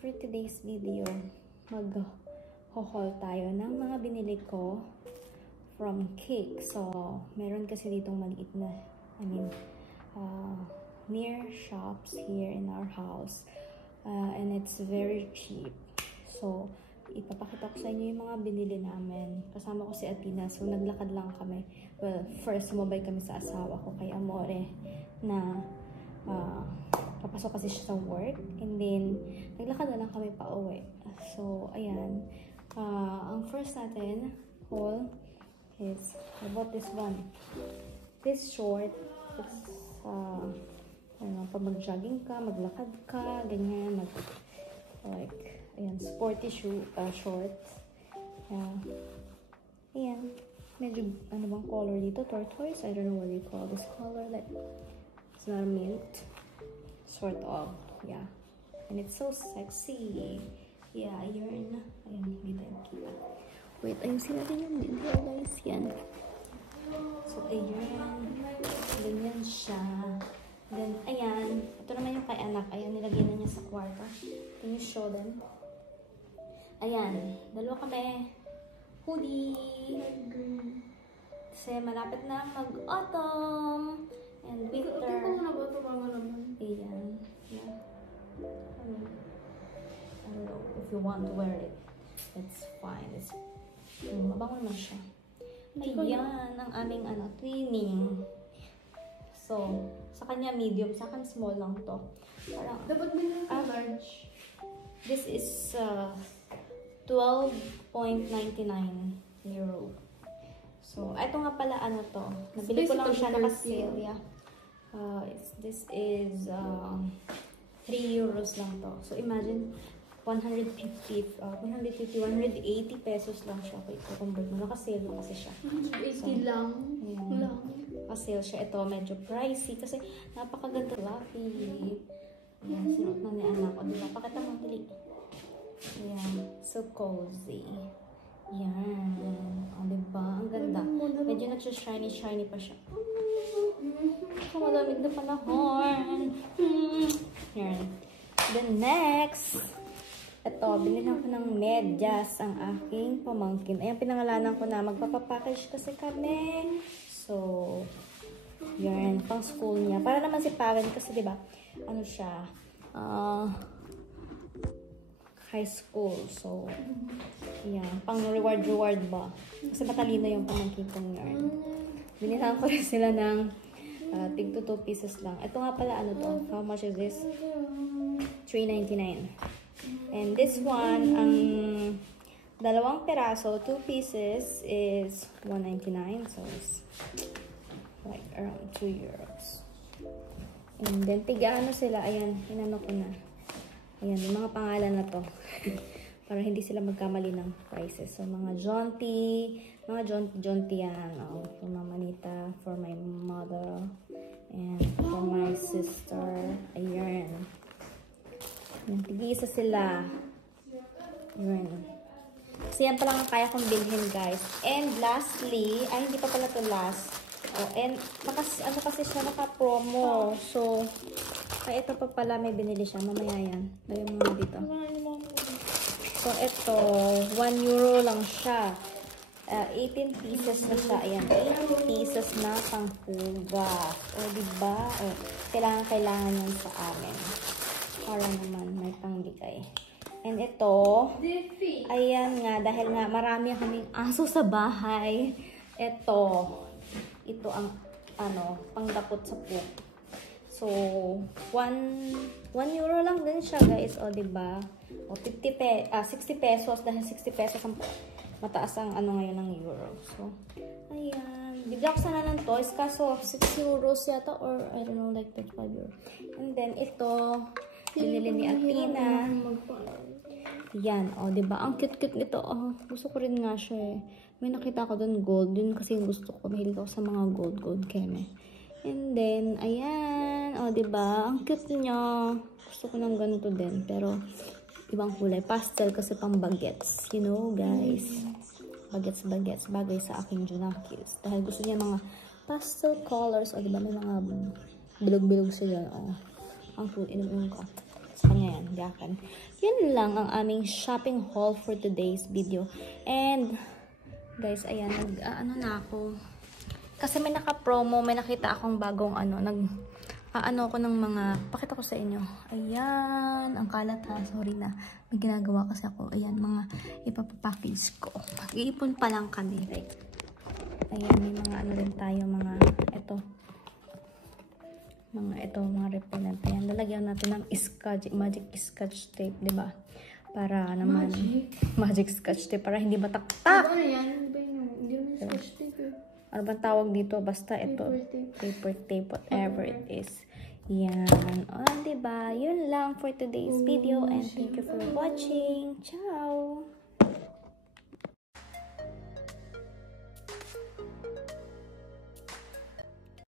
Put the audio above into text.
for today's video, mag-haul tayo ng mga binili ko from Cake. So, meron kasi ditong maliit na, near shops here in our house. And it's very cheap. So, ipapakita ko sa inyo yung mga binili namin. Kasama ko si Athena. So, naglakad lang kami. Well, first, sumabay kami sa asawa ko kay Amore na papasok kasi siya sa work. And then, naglakad na lang kami pa uwi. So, ayan. Ang first natin haul is, I bought this one. This short, it's, pag mag-jogging ka, maglakad ka, ganyan, like, ayan, sporty shorts. Ayan, medyo, ano bang color dito? Tortoise? I don't know what you call this color. Like, it's not mint. Sort of, yeah. And it's so sexy. Yeah, ayan, hindi tayo kita. Wait, ayusin natin yung video, guys. Yan. So, ayan. Ganyan siya. Then, ayan. Ito naman yung kay anak. Ayan, nilagyan na niya sa kwarto. Can you show them? Ayan. Dalawa kami. Hoodie. Kasi malapit na mag-autumn. And winter. Ayan. Yeah. I don't know if you want to wear it. It's fine. It's mabango naman siya. Ayan ang aming twinning. So, sa kanya medium, sa akin small lang to. Parang dapat may large. This is 12.99 euro. So, ito nga pala to. Nabili ko lang siya naka-sale. Yeah. This is 3 euros lang to. So, imagine 180 pesos lang siya. Okay, i-convert mo. Naka-sale na kasi siya. 180 lang. Yeah. Naka-sale siya. Ito, medyo pricey kasi napakaganda. Fluffy. Ayan, sinuot na ni anak ko. Diba? Pakita mo, dali. Ayan. So cozy. Ayan. O, diba? Ang ganda. Medyo nagsha-shiny pa siya. So, malamig na panahon. Ayan. Then next, ito, binilhan ko ng medyas ang aking pamangkin. Ayan, pinangalanan ko na magpapapackage kasi kami. So, yan, pang school niya. Para naman si parent kasi, diba, ano siya, high school. So, yan, pang reward ba? Kasi matalino yung pamangkin kong yarn. Binilhan ko rin sila ng tig to 2 pieces lang. Ito nga pala, to? How much is this? $3.99. And this one, ang dalawang peraso, 2 pieces is $1.99. So, it's like around 2 euros. And then, tiga-ano sila. Ayan, inano ko na. Ayan, yung mga pangalan na to. Para hindi sila magkamali ng prices. So, mga jaunty yan. Oh, for Mama Nita, for my mother, and for my sister. Ayan. Tig-isa sila. Ayan. Kasi yan palang ang kaya kong bilhin, guys. And lastly, ay hindi pa pala to last. Oh, and kasi siya naka-promo. So, kaya ito pa pala may binili siya. Mamaya yan. Lagyan mo dito. So, ito, 1 euro lang siya. 18 pieces na siya. Ayan, 18 pieces na panghugas. O, diba? O, kailangan yan sa amin. Para naman may pangbigay. And ito, ayan nga, dahil nga marami kaming aso sa bahay. Ito ang pangdapot sa poop. So, 1 euro lang din siya, guys. O, diba? O, 60 pesos. Dahil 60 pesos ang mataas ang ngayon ng euro. So, ayan. Bigla ko sana ng toys. Kaso, 6 euros yata. Or, I don't know, like 35 euros. And then, ito, binili ni Athena. Yan, o, diba? Ang cute-cute nito. Oh, gusto ko rin nga siya eh. May nakita ko doon gold. Yun kasi yung gusto ko. Mahilig ako sa mga gold keme. And then, ayan. O, diba? Ang cute niya. Gusto ko ng ganito din. Pero, ibang kulay. Pastel kasi pang bagets. You know, guys. Bagets. Bagay sa aking Junakis. Dahil gusto niya mga pastel colors. O, diba? May mga bilog-bilog siya. O, ang cute. Inom ka. Sa kanya yan, di akin. Yun lang ang aming shopping haul for today's video. And, guys, ayan, ano na ako. Kasi may naka-promo, may nakita akong bagong ano ako ng mga, pakita ko sa inyo. Ayan, ang kalat ha, sorry na. May ginagawa kasi ako. Ayan, mga ipapapackage ko. Mag-iipon pa lang kami. Like, ayan, may mga ano rin tayo, mga mga repellent. Ayan, lalagyan natin ng magic scotch tape, di ba? Para naman, magic scotch tape, para hindi mataktak. Ano yan? Hindi naman scotch tape. Ano bang tawag dito? Basta ito. Paper tape, whatever it is. Yan. O, diba? Yun lang for today's video. And thank you for watching. Ciao!